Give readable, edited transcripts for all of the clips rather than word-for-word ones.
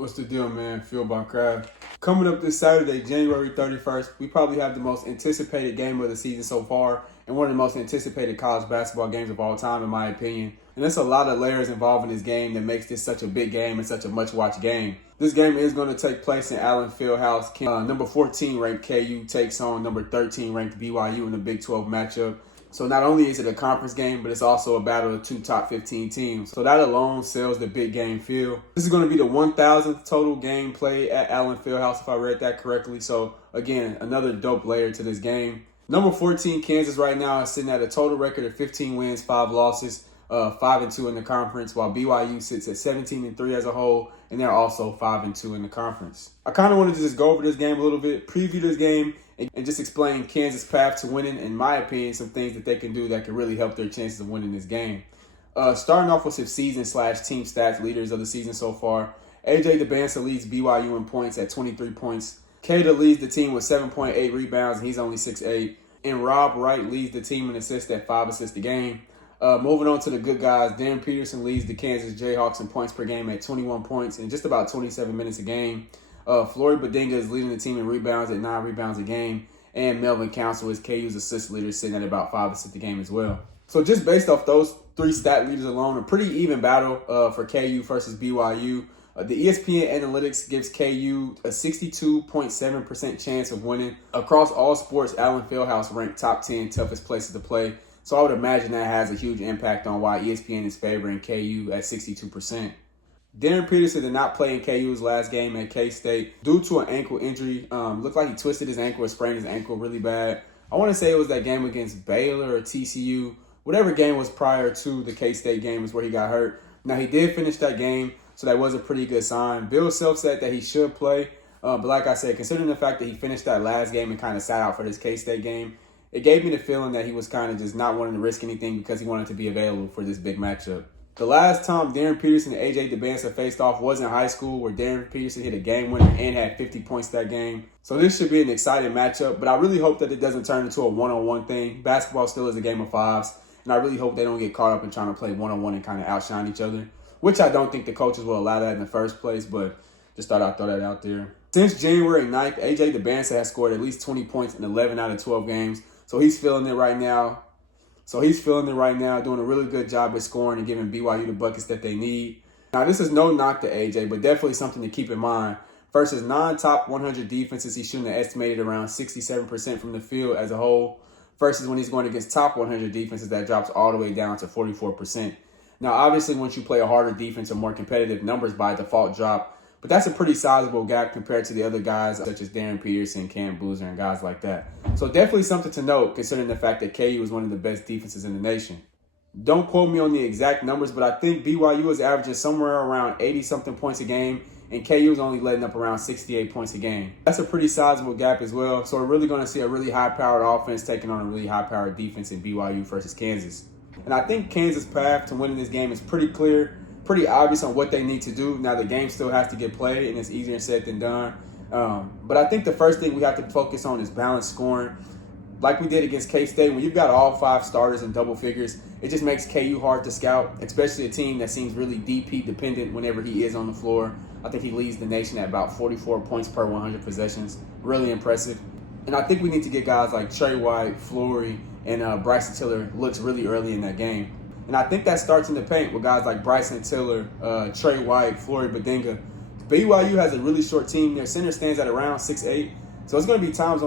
What's the deal, man? Phil by Craft. Coming up this Saturday, January 31st, we probably have the most anticipated game of the season so far and one of the most anticipated college basketball games of all time, in my opinion. And there's a lot of layers involved in this game that makes this such a big game and such a much-watched game. This game is going to take place in Allen Fieldhouse. Number 14 ranked KU takes on number 13 ranked BYU in the Big 12 matchup. So not only is it a conference game, but it's also a battle of two top 15 teams. So that alone sells the big game feel. This is going to be the 1,000th total game played at Allen Fieldhouse, if I read that correctly. So again, another dope layer to this game. Number 14, Kansas right now is sitting at a total record of 15 wins, 5 losses, 5-2 in the conference, while BYU sits at 17-3 as a whole, and they're also 5-2 in the conference. I kind of wanted to just go over this game a little bit, preview this game, and just explain Kansas' path to winning, in my opinion, some things that they can do that can really help their chances of winning this game. Starting off with some season/team stats leaders of the season so far, AJ DeBansa leads BYU in points at 23 points. Kada leads the team with 7.8 rebounds, and he's only 6'8". And Rob Wright leads the team in assists at 5 assists a game. Moving on to the good guys, Darren Peterson leads the Kansas Jayhawks in points per game at 21 points in just about 27 minutes a game. Flory Badinga is leading the team in rebounds at 9 rebounds a game. And Melvin Council is KU's assist leader, sitting at about 5 assists a game as well. So just based off those three stat leaders alone, a pretty even battle for KU versus BYU. The ESPN analytics gives KU a 62.7% chance of winning. Across all sports, Allen Fieldhouse ranked top 10 toughest places to play. So I would imagine that has a huge impact on why ESPN is favoring KU at 62%. Darren Peterson did not play in KU's last game at K-State due to an ankle injury. Looked like he twisted his ankle or sprained his ankle really bad. I want to say it was that game against Baylor or TCU. Whatever game was prior to the K-State game is where he got hurt. Now, he did finish that game, so that was a pretty good sign. Bill Self said that he should play. But like I said, considering the fact that he finished that last game and kind of sat out for this K-State game, it gave me the feeling that he was kind of just not wanting to risk anything because he wanted to be available for this big matchup. The last time Darren Peterson and AJ DeBansa faced off was in high school, where Darren Peterson hit a game winner and had 50 points that game. So this should be an exciting matchup, but I really hope that it doesn't turn into a one-on-one thing. Basketball still is a game of fives, and I really hope they don't get caught up in trying to play one-on-one and kind of outshine each other, which I don't think the coaches will allow that in the first place, but just thought I'd throw that out there. Since January 9th, AJ DeBansa has scored at least 20 points in 11 out of 12 games, so he's feeling it right now. Doing a really good job at scoring and giving BYU the buckets that they need. Now, this is no knock to AJ, but definitely something to keep in mind. Versus non-top 100 defenses, he's shooting an estimated around 67% from the field as a whole. Versus when he's going against top 100 defenses, that drops all the way down to 44%. Now, obviously, once you play a harder defense or more competitive, numbers by default drop. But that's a pretty sizable gap compared to the other guys such as Darren Peterson, Cam Boozer, and guys like that. So definitely something to note considering the fact that KU is one of the best defenses in the nation. Don't quote me on the exact numbers, but I think BYU is averaging somewhere around 80-something points a game, and KU is only letting up around 68 points a game. That's a pretty sizable gap as well. So we're really going to see a really high-powered offense taking on a really high-powered defense in BYU versus Kansas. And I think Kansas' path to winning this game is pretty clear. Pretty obvious on what they need to do. Now, the game still has to get played, and it's easier said than done. But I think the first thing we have to focus on is balanced scoring. Like we did against K-State, when you've got all 5 starters in double figures, it just makes KU hard to scout, especially a team that seems really DP dependent whenever he is on the floor. I think he leads the nation at about 44 points per 100 possessions. Really impressive. And I think we need to get guys like Trey White, Flory, and Bryson Tiller looks really early in that game. And I think that starts in the paint with guys like Bryson Tiller, Trey White, Flory Badinga. BYU has a really short team. Their center stands at around 6'8". So it's going to be times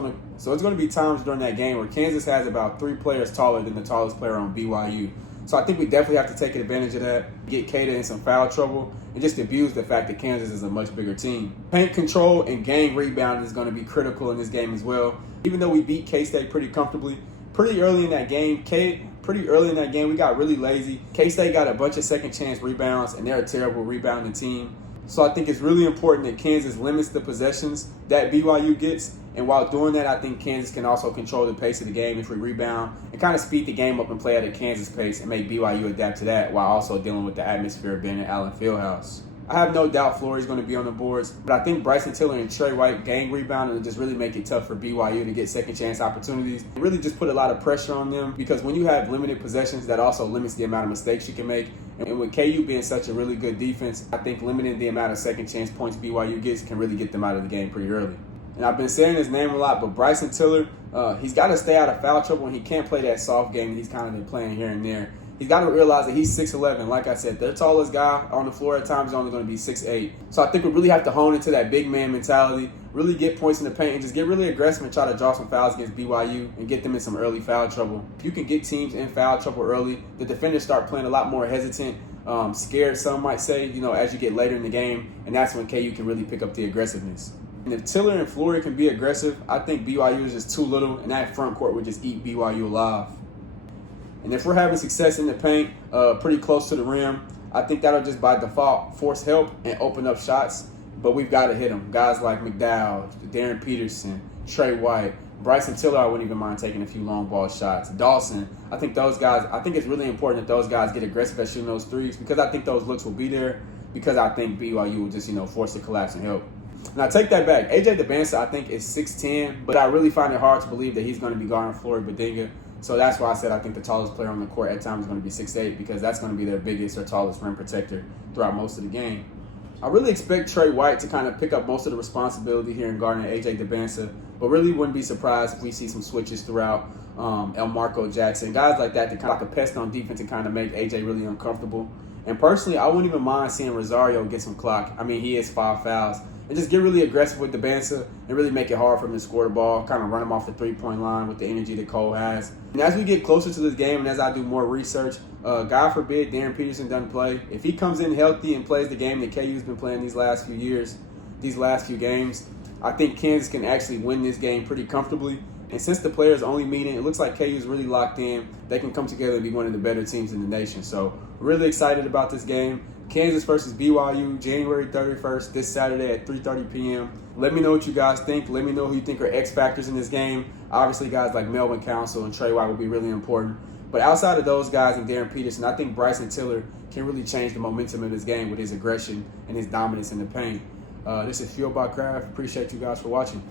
during that game where Kansas has about 3 players taller than the tallest player on BYU. So I think we definitely have to take advantage of that, get Kada in some foul trouble, and just abuse the fact that Kansas is a much bigger team. Paint control and gang rebounding is going to be critical in this game as well. Even though we beat K-State pretty comfortably, pretty early in that game, we got really lazy. K-State got a bunch of second chance rebounds, and they're a terrible rebounding team. So I think it's really important that Kansas limits the possessions that BYU gets. And while doing that, I think Kansas can also control the pace of the game if we rebound and kind of speed the game up and play at a Kansas pace and make BYU adapt to that while also dealing with the atmosphere of being at Allen Fieldhouse. I have no doubt Flory's going to be on the boards, but I think Bryson Tiller and Trey White gang rebounding will just really make it tough for BYU to get second chance opportunities. It really just put a lot of pressure on them because when you have limited possessions, that also limits the amount of mistakes you can make. And with KU being such a really good defense, I think limiting the amount of second chance points BYU gets can really get them out of the game pretty early. And I've been saying his name a lot, but Bryson Tiller, he's got to stay out of foul trouble, and he can't play that soft game that he's kind of been playing here and there. He's got to realize that he's 6'11". Like I said, their tallest guy on the floor at times is only going to be 6'8". So I think we really have to hone into that big man mentality, really get points in the paint, and just get really aggressive and try to draw some fouls against BYU and get them in some early foul trouble. If you can get teams in foul trouble early, the defenders start playing a lot more hesitant, scared, some might say, as you get later in the game, and that's when KU can really pick up the aggressiveness. And if Tiller and Flory can be aggressive, I think BYU is just too little, and that front court would just eat BYU alive. And if we're having success in the paint, pretty close to the rim, I think that'll just by default force help and open up shots. But we've got to hit them. Guys like McDowell, Darren Peterson, Trey White, Bryson Tiller, I wouldn't even mind taking a few long ball shots. Dawson, I think it's really important that those guys get aggressive at shooting those threes, because I think those looks will be there, because I think BYU will just, force the collapse and help. And I take that back. AJ DeBansa, I think, is 6'10", but I really find it hard to believe that he's going to be guarding Flory Badinga. So that's why I said I think the tallest player on the court at times is going to be 6'8", because that's going to be their biggest or tallest rim protector throughout most of the game. I really expect Trey White to kind of pick up most of the responsibility here in guarding AJ DeBansa, but really wouldn't be surprised if we see some switches throughout. Marco Jackson, guys like that kind of like a pest on defense and kind of make AJ really uncomfortable. And personally, I wouldn't even mind seeing Rosario get some clock. I mean, he has 5 fouls. And just get really aggressive with DeBansa and really make it hard for him to score the ball, kind of run him off the three-point line with the energy that Cole has. And as we get closer to this game and as I do more research, God forbid Darren Peterson doesn't play. If he comes in healthy and plays the game that KU's been playing these last few years, these last few games, I think Kansas can actually win this game pretty comfortably. And since the players only meeting, it looks like KU's really locked in. They can come together and be one of the better teams in the nation. So really excited about this game. Kansas versus BYU, January 31st, this Saturday at 3:30 p.m. Let me know what you guys think. Let me know who you think are X factors in this game. Obviously, guys like Melvin Council and Trey White will be really important. But outside of those guys and Darren Peterson, I think Bryson Tiller can really change the momentum of this game with his aggression and his dominance in the paint. This is Fueled by Craft. Appreciate you guys for watching.